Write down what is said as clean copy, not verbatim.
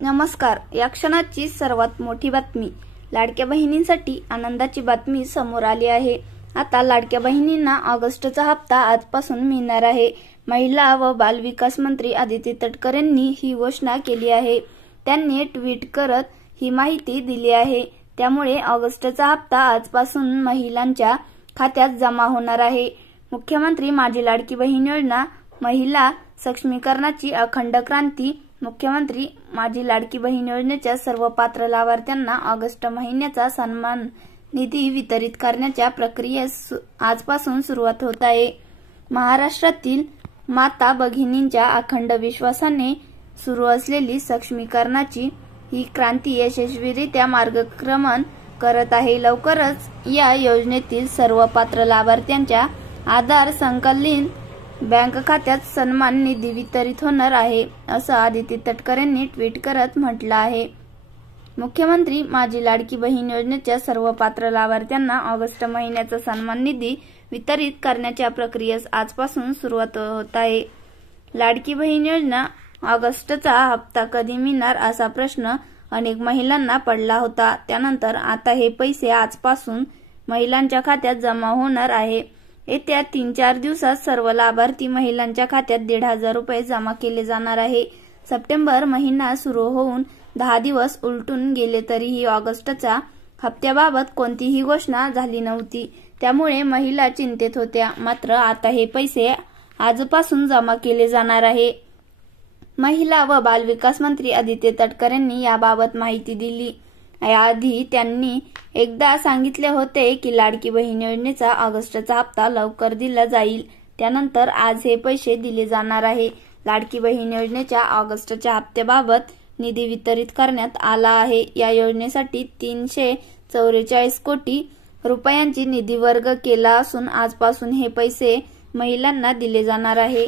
नमस्कार. या क्षणाची सर्वात मोठी बातमी. लाडक्या बहिणींसाठी आनंदाची बातमी समोर आली आहे. आता लाडक्या बहिणींना ऑगस्टचा हप्ता आजपासून मिळणार आहे. महिला व बाल विकास मंत्री आदिती तटकरे यांनी ही घोषणा केली आहे. त्यांनी ट्विट करत ही माहिती दिली आहे. त्यामुळे ऑगस्टचा हप्ता आजपासून महिलांच्या खात्यात जमा होणार आहे. मुख्यमंत्री माझी लाडकी बहीण योजना, महिला सक्षमीकरणाची अखंड क्रांती. मुख्यमंत्री माझी लाडकी बहीण योजनेच्या सर्व पात्र लाभार्थ्यांना ऑगस्ट महिन्याचा सन्मान निधी वितरित करण्याच्या प्रक्रियेस आजपासून सुरुवात होत आहे. महाराष्ट्रातील माता भगिनींच्या अखंड विश्वासाने सुरू असलेली सक्षमीकरणाची ही क्रांती यशस्वीरित्या मार्गक्रमण करत आहे. लवकरच या योजनेतील सर्व पात्र लाभार्थ्यांच्या आधार संकलित बँक खात्यात सन्मान निधी वितरित होणार आहे, असं आदिती तटकरे यांनी ट्विट करत म्हटलं आहे. मुख्यमंत्री माझी लाडकी बहीण योजनेच्या सर्व पात्र लाभार्थ्यांना ऑगस्ट महिन्याचा सन्मान निधी वितरित करण्याच्या प्रक्रियेस आजपासून सुरुवात होत आहे. लाडकी बहीण योजना ऑगस्टचा हप्ता कधी मिळणार असा प्रश्न अनेक महिलांना पडला होता. त्यानंतर आता हे पैसे आजपासून महिलांच्या खात्यात जमा होणार आहे. येत्या 3-4 दिवसात सर्व लाभार्थी महिलांच्या खात्यात 1,500 रुपये जमा केले जाणार आहे. सप्टेंबर महिना सुरू होऊन 10 दिवस उलटून गेले तरीही ऑगस्टच्या हप्त्याबाबत कोणतीही घोषणा झाली नव्हती. त्यामुळे महिला चिंतेत होत्या. मात्र आता हे पैसे आजपासून जमा केले जाणार आहे. महिला व बाल विकास मंत्री आदिती तटकरे यांनी याबाबत माहिती दिली. याआधी त्यांनी एकदा सांगितले होते की लाडकी बहीण योजनेचा ऑगस्टचा हप्ता लवकर दिला जाईल. त्यानंतर आज हे पैसे दिले जाणार आहे. लाडकी बहीण योजनेच्या ऑगस्टच्या हप्त्याबाबत निधी वितरित करण्यात आला आहे. या योजनेसाठी 344 कोटी रुपयांची निधी वर्ग केला असून आजपासून हे पैसे महिलांना दिले जाणार आहे.